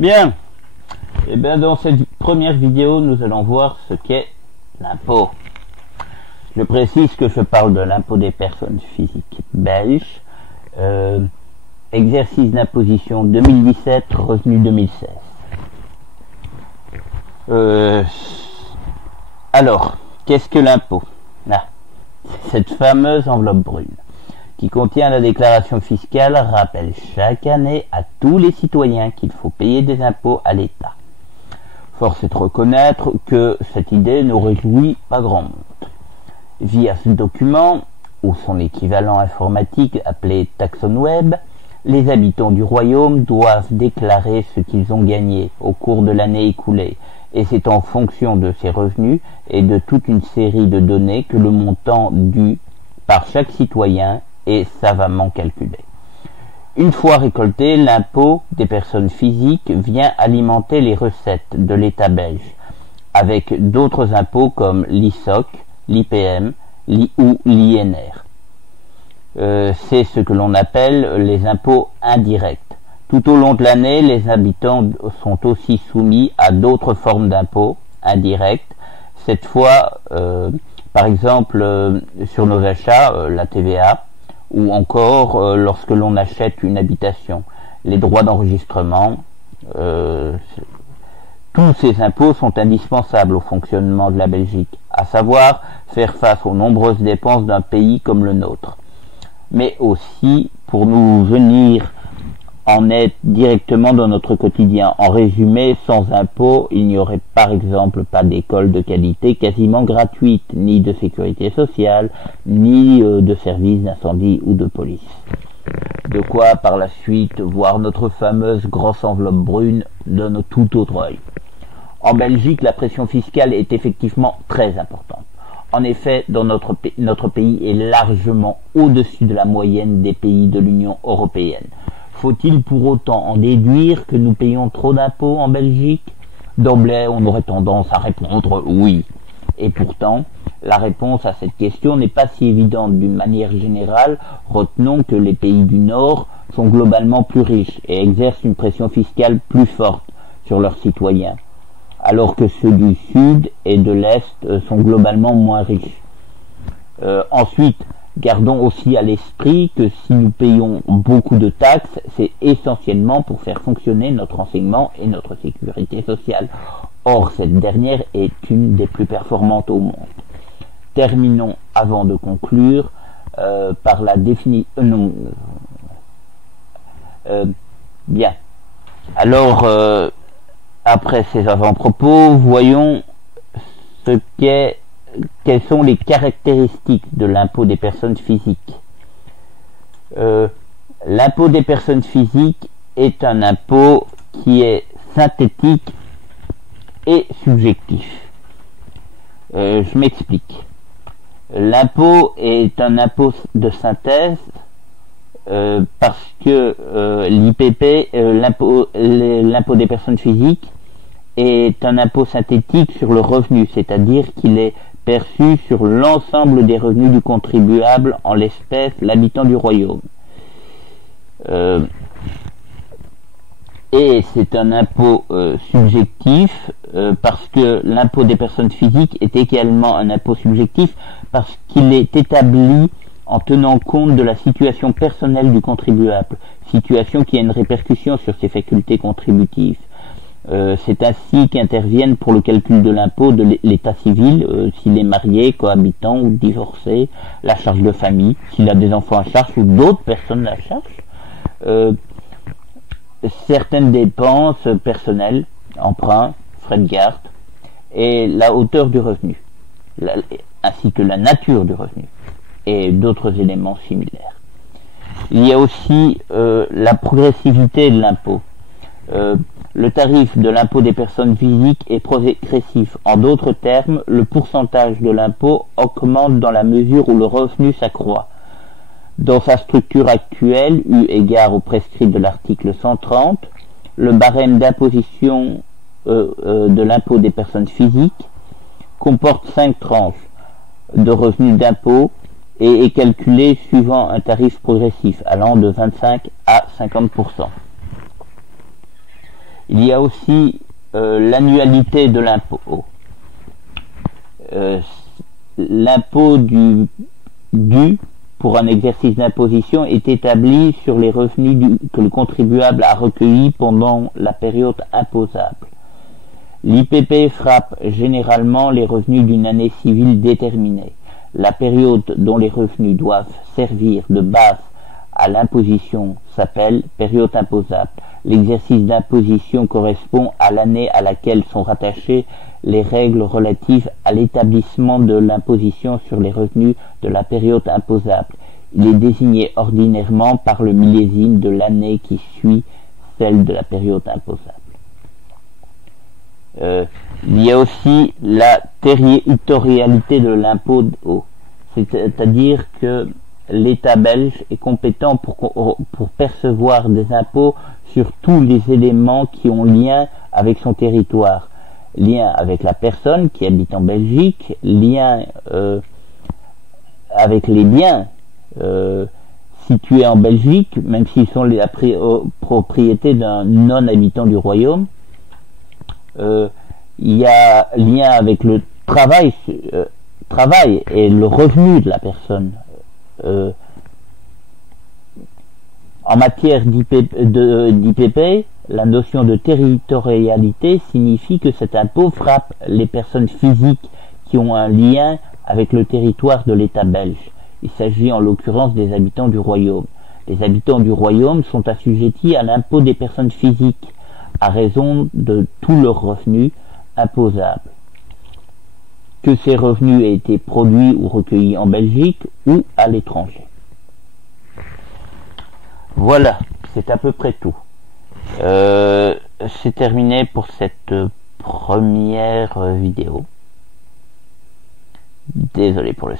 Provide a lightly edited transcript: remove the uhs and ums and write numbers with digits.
Bien. Et bien dans cette première vidéo, nous allons voir ce qu'est l'impôt. Je précise que je parle de l'impôt des personnes physiques belges, exercice d'imposition 2017, revenu 2016. Alors, qu'est-ce que l'impôt? Cette fameuse enveloppe brune qui contient la déclaration fiscale rappelle chaque année à tous les citoyens qu'il faut payer des impôts à l'État. Force est de reconnaître que cette idée ne réjouit pas grand monde. Via ce document, ou son équivalent informatique appelé taxon web, les habitants du royaume doivent déclarer ce qu'ils ont gagné au cours de l'année écoulée, et c'est en fonction de ces revenus et de toute une série de données que le montant dû par chaque citoyen est savamment calculé. Une fois récolté, l'impôt des personnes physiques vient alimenter les recettes de l'État belge, avec d'autres impôts comme l'ISOC, l'IPM ou l'INR. C'est ce que l'on appelle les impôts indirects. Tout au long de l'année, les habitants sont aussi soumis à d'autres formes d'impôts indirects. Cette fois, par exemple, sur nos achats, la TVA, ou encore lorsque l'on achète une habitation, les droits d'enregistrement. Tous ces impôts sont indispensables au fonctionnement de la Belgique, à savoir faire face aux nombreuses dépenses d'un pays comme le nôtre. Mais aussi pour nous venir en aide directement dans notre quotidien. En résumé, sans impôts, il n'y aurait par exemple pas d'école de qualité quasiment gratuite, ni de sécurité sociale, ni de services d'incendie ou de police. De quoi par la suite voir notre fameuse grosse enveloppe brune d'un tout autre œil. En Belgique, la pression fiscale est effectivement très importante. En effet, dans notre pays est largement au-dessus de la moyenne des pays de l'Union européenne. Faut-il pour autant en déduire que nous payons trop d'impôts en Belgique? D'emblée, on aurait tendance à répondre oui. Et pourtant, la réponse à cette question n'est pas si évidente d'une manière générale. Retenons que les pays du Nord sont globalement plus riches et exercent une pression fiscale plus forte sur leurs citoyens, alors que ceux du Sud et de l'Est sont globalement moins riches. Ensuite, gardons aussi à l'esprit que si nous payons beaucoup de taxes, c'est essentiellement pour faire fonctionner notre enseignement et notre sécurité sociale. Or, cette dernière est une des plus performantes au monde. Terminons, avant de conclure, par la définition... bien. Alors, après ces avant-propos, voyons quelles sont les caractéristiques de l'impôt des personnes physiques. L'impôt des personnes physiques est un impôt qui est synthétique et subjectif. Je m'explique. L'impôt est un impôt de synthèse parce que l'IPP, l'impôt des personnes physiques, est un impôt synthétique sur le revenu, c'est-à-dire qu'il est perçu sur l'ensemble des revenus du contribuable, en l'espèce l'habitant du royaume. Et c'est un impôt subjectif parce que l'impôt des personnes physiques est également un impôt subjectif parce qu'il est établi en tenant compte de la situation personnelle du contribuable, situation qui a une répercussion sur ses facultés contributives. C'est ainsi qu'interviennent pour le calcul de l'impôt de l'état civil, s'il est marié, cohabitant ou divorcé, la charge de famille, s'il a des enfants à charge ou d'autres personnes à charge, certaines dépenses personnelles, emprunts, frais de garde, et la hauteur du revenu, ainsi que la nature du revenu, et d'autres éléments similaires. Il y a aussi la progressivité de l'impôt. Le tarif de l'impôt des personnes physiques est progressif. En d'autres termes, le pourcentage de l'impôt augmente dans la mesure où le revenu s'accroît. Dans sa structure actuelle, eu égard aux prescrits de l'article 130, le barème d'imposition de l'impôt des personnes physiques comporte 5 tranches de revenus d'impôt et est calculé suivant un tarif progressif allant de 25 à 50%. Il y a aussi l'annualité de l'impôt. L'impôt dû pour un exercice d'imposition est établi sur les revenus que le contribuable a recueillis pendant la période imposable. L'IPP frappe généralement les revenus d'une année civile déterminée. La période dont les revenus doivent servir de base à l'imposition s'appelle période imposable. L'exercice d'imposition correspond à l'année à laquelle sont rattachées les règles relatives à l'établissement de l'imposition sur les revenus de la période imposable. Il est désigné ordinairement par le millésime de l'année qui suit celle de la période imposable. Il y a aussi la territorialité de l'impôt, c'est-à-dire que l'État belge est compétent pour percevoir des impôts sur tous les éléments qui ont lien avec son territoire. Lien avec la personne qui habite en Belgique, lien avec les biens situés en Belgique, même s'ils sont la propriété d'un non-habitant du royaume. Il y a lien avec le travail et le revenu de la personne. En matière d'IPP, la notion de territorialité signifie que cet impôt frappe les personnes physiques qui ont un lien avec le territoire de l'État belge. Il s'agit en l'occurrence des habitants du royaume. Les habitants du royaume sont assujettis à l'impôt des personnes physiques à raison de tous leurs revenus imposables, que ces revenus aient été produits ou recueillis en Belgique ou à l'étranger. Voilà, c'est à peu près tout. C'est terminé pour cette première vidéo. Désolé pour le